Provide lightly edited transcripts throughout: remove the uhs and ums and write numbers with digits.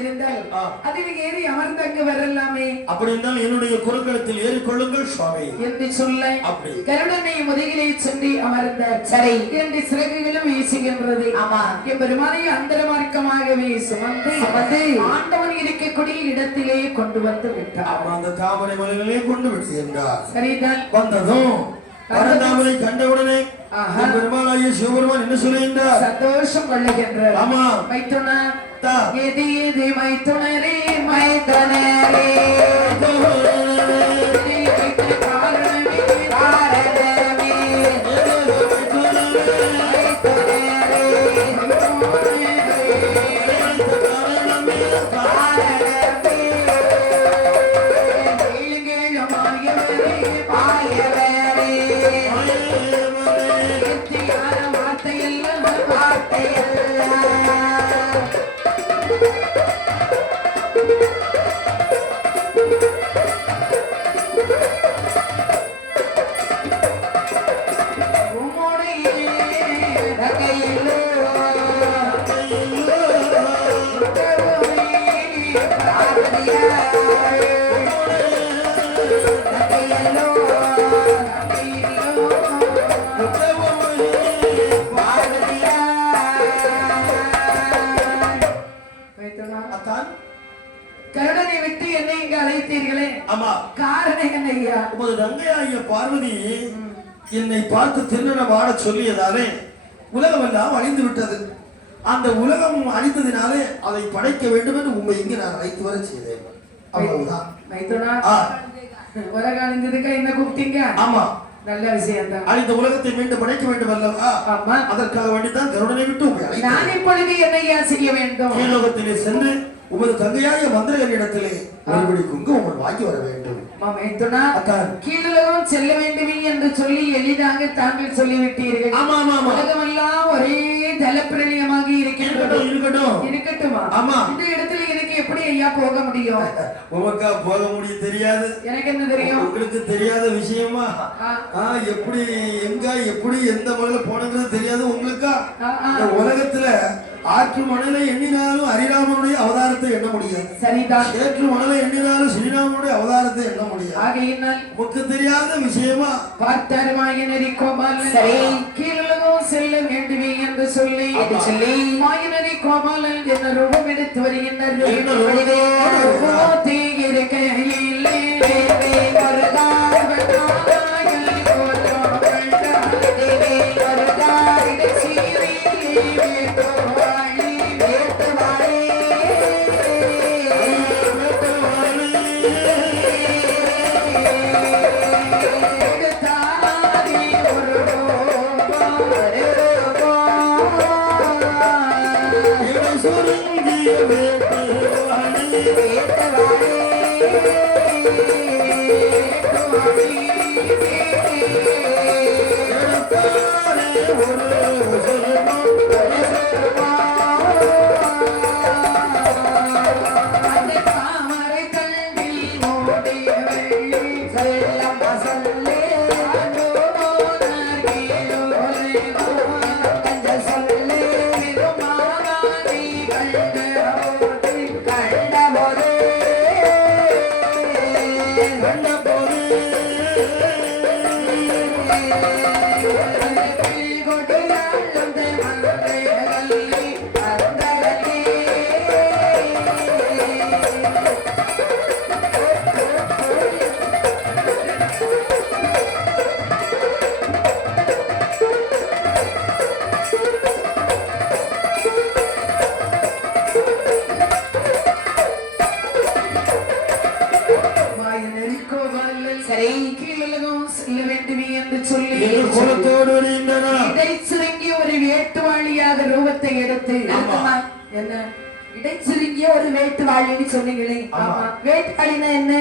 இருந்தால் அதில் ஏறி அமர்ந்து அங்கு வரலாமே. அப்படி என்றால் என்னுடைய குறுக்களத்தில் ஏறிக்கொள்ளுங்கள் சுவாமி என்று சொல்ல கருடனை முதுகிலே சென்று அமர்ந்தார். சரி, இரண்டு சிறகுகளும் வீசுகின்றது. ஆமா, பெருமானை அந்தரமார்க்கமாகவே சுமந்து ஆண்டவன் இருக்கக்கூடிய இடத்திலே கொண்டு வந்து விட்டார். அந்த தாமரை மலைகளே கொண்டு விடுகின்றார். சரிதான். வந்ததும் பரந்தாமரை கண்டவுடனே பெருமாளாகிய சிவபெருமான் என்ன சொல்லுகின்றார்? சந்தோஷம் கொள்ளுகின்றார். ஆமா, மைத்துனா எது எது மைத்துனரே மைத்துனரே கருடனை விட்டு என்னை இங்கு அழைத்தீர்களே. ஆமா, காரணம் என்னையா? உமது ரங்கையாகிய பார்வதி என்னை பார்த்து திருநடம் ஆட சொல்லியதாலே உலகம் எல்லாம் அழிந்து விட்டது. அந்த உலகம் அழிந்ததினாலே அதை படைக்க வேண்டும் என்று உண்மை இங்கு நான் அழைத்து வர செய்தேன். அவ்வளவுதான். உலகம் அழிந்ததுக்கா என்ன கூப்பிட்டீங்க? ஆமா, நல்ல விஷயம் தான். அழிந்த உலகத்தை மீண்டும் படைக்க வேண்டும் அல்லவா? அதற்காக வேண்டித்தான் கருடனை விட்டு உங்களை நான் இப்பொழுது என்னையா செய்ய வேண்டும்? கீழோகத்திலே சென்று உமது தங்கையாகிய மந்திரகளிடத்திலே மறுபடி குங்குமம் வாங்கி வர வேண்டும். கீழோகம் செல்ல வேண்டும் என்று சொல்லி எளிதாக தாங்கள் சொல்லிவிட்டீர்கள். ஆமா ஆமா, உலகமெல்லாம் ஒரே ஜலப்பிரளயமாக இருக்கட்டுமா? ஆமா, இந்த இடத்துல எனக்கு எப்படி ஐயா போக முடியும்? உமக்கா போக முடியும் தெரியாது. எனக்கு என்ன தெரியும்? உங்களுக்கு தெரியாத விஷயமா? எப்படி எங்க எப்படி எந்த மலையில போனது தெரியாது உங்களுக்கா? உலகத்துல ஆற்று மணலை எண்ணினாலும் ஹரிராமனுடைய அவதாரத்தை எண்ண முடியாது. சரிதான். சேற்று மணலை எண்ணினாலும் ஸ்ரீராமனுடைய அவதாரத்தை எண்ண முடியாது. ஆகையினால் உனக்கு தெரியாத விஷயமா? பார்த்தார் மாயனரி கோபாலன். சரி, கீழலகம் செல்ல வேண்டுமே என்று சொல்லி மாயனரி கோபாலன் என்ன ரூபம் எடுத்து வருகின்றார். ஒரு வேட்டுவாளியாக ரூபத்தை எடுத்து என்ன இடைச்சிருங்கிய ஒரு வேட்டுவாளின்னு சொன்னீங்களே. வேட்டுவாளினா என்ன?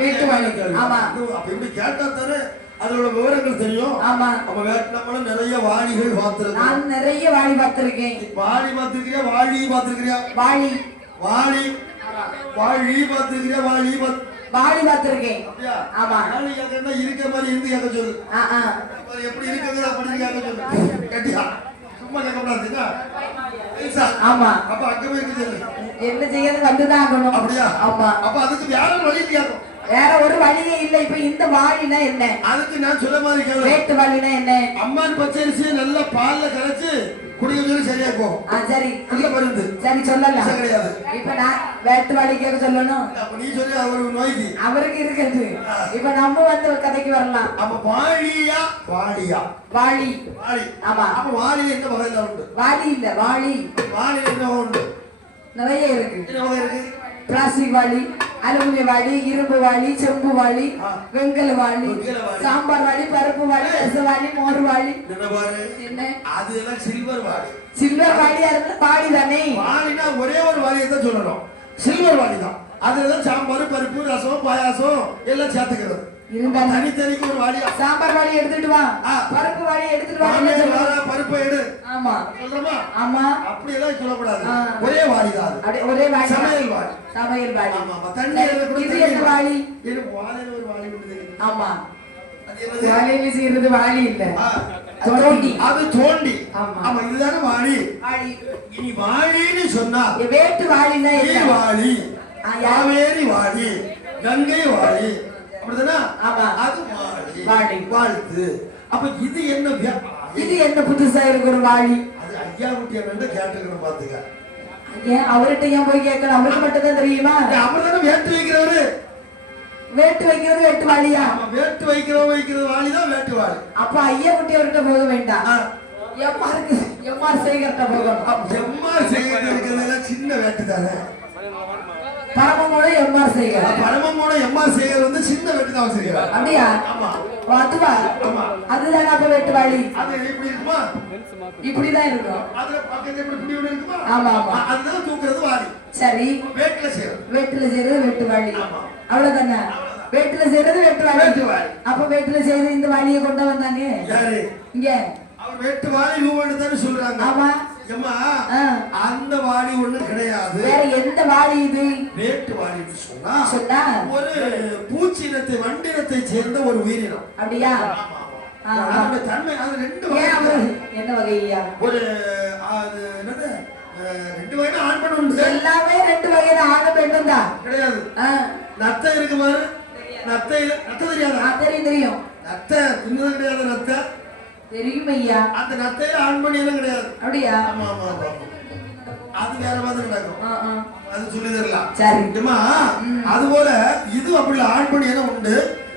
வேட்டுவாளி. ஆமா, அப்ப எப்படி கேட்டா தானே அதோட விவரங்கள் தெரியும். ஆமா, நம்ம வேட்டுல நிறைய வாளிகள் பார்த்திருக்கோம். நான் நிறைய வாளி பார்த்திருக்கேன். வாளி பார்த்திருக்கியா? வாளி பார்த்திருக்கியா? வாளி வாளி வாளி பார்த்திருக்கியா? வாளி வாளி பார்த்திருக்கேன். ஆமா, வாளி இருக்க மாதிரி இருந்து கேட்க சொல்லு. ஆ ஆ, எப்படி இருக்குங்க அப்படி கேட்க சொல்லு. கேட்டியா? சும்மா கேட்கக்கூடாதுங்க. ஐசா, ஆமா. அப்ப அங்க போய் இருக்குது. என்ன செய்யறது வந்துதான் ஆகணும். அப்படியா? ஆமா. அப்ப அதுக்கு வேற வழி இல்லையாக்கும். வேற ஒரு வழியே இல்ல. இப்ப இந்த வாளினா என்ன? அதுக்கு நான் சொல்ல மாதிரி கேளு. வேட்டு வாளினா என்ன? அம்மான் பச்சரிசியை நல்லா பால்ல கரைச்சு குடிக்கிறது சரியா போகும். சரி நல்ல மருந்து. சரி சொல்லலாம். விஷம் கிடையாது. இப்ப நான் வேட்டு வாளி கேட்க சொல்லணும். அப்ப நீ சொல்லி அவருக்கு நோய்க்கு அவருக்கு இருக்குது. இப்ப நம்ம வந்து கதைக்கு வரலாம். அப்ப வாழியா வாழியா வாளி. வாழி. ஆமா. அப்ப வாழியில என்ன வகையில உண்டு? வாளி இல்ல வாளி. வாழியில என்ன வகை உண்டு? நிறைய இருக்கு. என்ன வகை இருக்கு? பிளாஸ்டிக் வாளி, அலுமினிய வாளி, இரும்பு வாளி, செம்பு வாளி, வெங்கல வாளி, சாம்பார் வாளி, பருப்பு வாளி, ரச வாளி, மோர் வாளி. என்ன பாரு? என்ன? அது எல்லாம் சில்வர் வாளி. சில்வர் வாளியா இருந்தா வாளி தானே. வாளினா ஒரே ஒரு வாளியை தான் சொல்லணும். சில்வர் வாளி தான். அதுலதான் சாம்பார், பருப்பு, ரசம், பாயாசம் எல்லாம் சேர்த்துக்கிறது. இருந்தாலும் தனித்தனிக்கு ஒரு வாளியா. சாம்பார் வாளி எடுத்துட்டு வா, பருப்பு வாளி எடுத்துட்டு வா. பருப்பை எடு. ஆமா சொல்றமா? ஆமா. அப்படி எல்லாம் சொல்லக்கூடாது. ஒரே வாளி தான். அப்படியே ஒரே வாளி. சமையல் வாளி. சமையல் வாளி. ஆமா. தண்ணி இது என்ன வாளி? இது வாளில ஒரு வாளி உண்டு. ஆமா. அது என்னது? வாளியில செய்யறது வாளி இல்ல. தோண்டி. அது தோண்டி. ஆமா. ஆமா இதுதானே வாளி. வாளி. இனி வாளின்னு சொன்னா வேட்டு வாளினா என்ன? வாளி, காவேரி வாளி, கங்கை வாளி. அப்படிதானா? ஆமா. அது வாளி. வாளி. வாழ்த்து. அப்ப இது என்ன? இது என்ன புதுசா இருக்கு ஒரு வாளி? அது ஐயா குட்டி என்ன கேட்டுக்கிறோம் பாத்துக்க. ஏன் அவர்கிட்ட ஏன் போய் கேட்கணும்? அவருக்கு மட்டும் தான் தெரியுமா? அவர் தானே வேட்டு வைக்கிறவரு. வேட்டு வைக்கிறது வேட்டு வாளியா? வேட்டு வைக்கிறது வாளிதான் வேட்டு வாளி. அப்ப ஐயா குட்டி அவர்கிட்ட போக வேண்டாம். எம்ஆர் சேகர்கிட்ட போகணும். எம்ஆர் சேகர் இருக்கிறதுல சின்ன வேட்டு தானே. பரமமோட எம்ஆர் சேகர். பரமமோட எம்ஆர் சேகர் வந்து சின்ன வேட்டு தான் செய்யறாரு. அப்படியா? ஆமா. அதுவா? ஆமா. அதுதானே அப்ப வேட்டு வாளி. அது எப்படி இருக்குமா? இப்படிதான் இருக்கும். அதுல பக்கத்துல எப்படி புடி ஒண்ணு இருக்குமா? ஆமா ஆமா. அதுதான் தூக்குறது வாளி. சரி. வேட்டுல செய்யறது. வேட்டுல செய்யறது வேட்டு வாளி. அவ்வளவுதானே. வேட்டுல செய்யறது வேட்டு வாளி. அப்ப வேட்டுல செய்யறது இந்த வாளியை கொண்டு வந்தாங்க யாரு? இங்க அவர் வேட்டு வாளி தானே சொல்றாங்க. ஆமா. ஏம்மா அந்த வாளி ஒண்ணு கிடையாது. வேற எந்த வாளி இது? வேட்டு வாளின்னு சொன்னா ஒரு பூச்சினத்தை வண்டினத்தை சேர்ந்த ஒரு உயிரினம். அப்படியா? அதோட தன்மை அது ரெண்டு வகை. என்ன வகையா? ஒரு அது என்னது ரெண்டு வகையில ஆண் பெண் உண்டு. எல்லாமே ரெண்டு வகையில ஆண் பெண்ணும் தான். கிடையாது. நத்தை இருக்கு பாரு. நத்தை தெரியாதா? தெரியும் தெரியும். நத்தை தின்னது கிடையாது. நத்தை தெரியும் ஐயா. அந்த நத்தையில ஆண் பெண் எல்லாம் கிடையாது. அப்படியா? ஆமா ஆமா ஆமா. அது வேற மாதிரி நடக்கும். அது சொல்லி தரலாம். சரி. அது போல இது அப்படி ஆண் பெண் என உண்டு.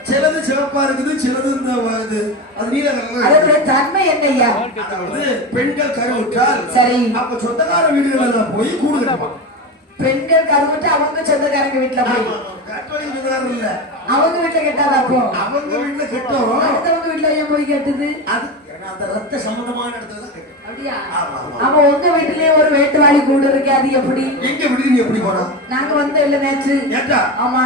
சிலது சிவப்பா இருக்குது, சிலது இந்த இது அது நீல கலர்ல. அதோட தன்மை என்னய்யா? அதாவது பெண்கள் கருவுற்றால் சரி அப்ப சொந்தக்கார வீடுகள்ல போய் கூடு கட்டுவாங்க. பெண்கள் கருவுற்று அவங்க சொந்தக்காரங்க வீட்டுல போய் கட்டோலிக்க சொந்தக்காரர் இல்ல அவங்க வீட்டுல கெட்டாதா? அப்போ அவங்க வீட்டுல கெட்டோம். அடுத்தவங்க வீட்டுல ஏன் போய் கெட்டுது? அது அந்த ரத்த சம்பந்தமான இடத்துல தான் கெட்டும். அப்படியா? அப்ப உங்க வீட்டுலயே ஒரு வேட்டு வாளி கூடு இருக்கு. அது எப்படி? எங்க வீடு நீ எப்படி போனா? நாங்க வந்து இல்ல நேற்று. ஏட்டா? ஆமா.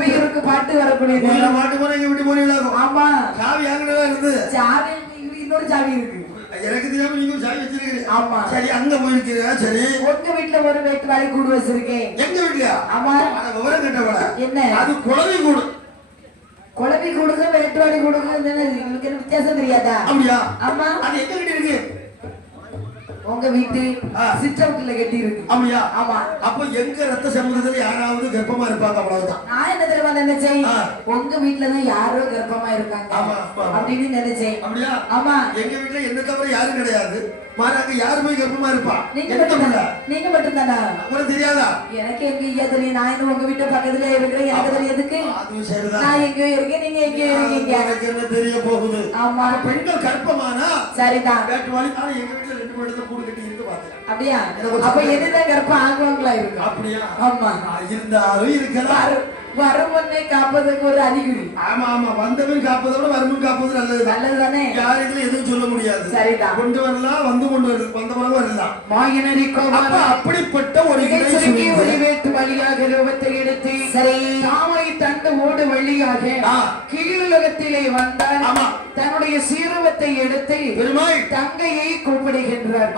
உயிருக்கு பாட்டு வரக்கூடியது. பாட்டு போனா எங்க வீட்டு போனீங்களா? ஆமா. சாவி அங்கதான் இருந்து. சாவி இன்னொரு சாவி இருக்கு. எனக்கு தெரியாம நீங்க சாவி வச்சிருக்கீங்க. ஆமா. சரி அங்க போயிருக்கீங்க. சரி உங்க வீட்டுல ஒரு வேட்டு வாளி கூடு வச்சிருக்கேன். எங்க வீட்டுலயா? ஆமா. அத விவரம் கேட்டவள. என்ன? அது குழவி கூடு. குழவி கூடுங்க வேட்டு வாளி கூடுங்க உங்களுக்கு என்ன வித்தியாசம் தெரியாதா? அப்படியா? ஆமா. அது எங்க கிட்ட இருக்கு? உங்க வீட்டு சிற்றவுக்குள்ள கட்டி இருக்கு. அப்படியா? ஆமா. அப்ப எங்க ரத்த சம்பந்தத்துல யாராவது கர்ப்பமா இருப்பாங்க அவ்வளவுதான். நான் என்ன தெரியுமா நினைச்சேன்? உங்க வீட்டுலதான் யாரோ கர்ப்பமா இருக்காங்க அப்படின்னு நினைச்சேன். அப்படியா? ஆமா. எங்க வீட்டுல என்ன தவிர யாரும் கிடையாது. மாறாங்க யாரு போய் கர்ப்பமா இருப்பா? நீங்க மட்டும் தானா? உங்களுக்கு தெரியாதா? எனக்கு எங்க ஐயா தெரியும். நான் இன்னும் உங்க வீட்டு பக்கத்துல இருக்கிறேன். எனக்கு தெரியும் எதுக்கு? அதுவும் சரிதான். நான் எங்கேயோ இருக்கேன், நீங்க எங்கேயோ இருக்கீங்க. எனக்கு என்ன தெரிய போகுது? ஆமா. பெண்கள் கர்ப்பமானா சரிதான். வேட்டு வாளி. ஆனா எங்க வீட்டுல ரெண்டு பேரும் கூடு கட்டி இருக்கு பாத்தேன். அப்படியா? அப்ப எதுதான் கர்ப்பம் ஆகுவாங்களா இருக்கு? அப்படியா? ஆமா. இருந்தாலும் இருக்கலாம். வருமுன்னே காப்பதுக்கு ஒரு அறிகுறி. ஆமா ஆமா. வந்தவன் காப்பதோட வருமுன் காப்பது நல்லது. நல்லதுதானே? யார் இதுல எதுவும் சொல்ல முடியாது. சரிதான். கொண்டு வரலாம், கொண்டு வந்தவங்க வரலாம். மாயனரி அப்ப அப்படிப்பட்ட ஒரு வேட்டு வழியாக ரூபத்தை எடுத்து சரி தாமரை தண்டு ஓடு வழியாக கீழுலகத்திலே வந்தார். தன்னுடைய சீரவத்தை எடுத்து பெருமாள் தங்கையை கூப்பிடுகின்றார்.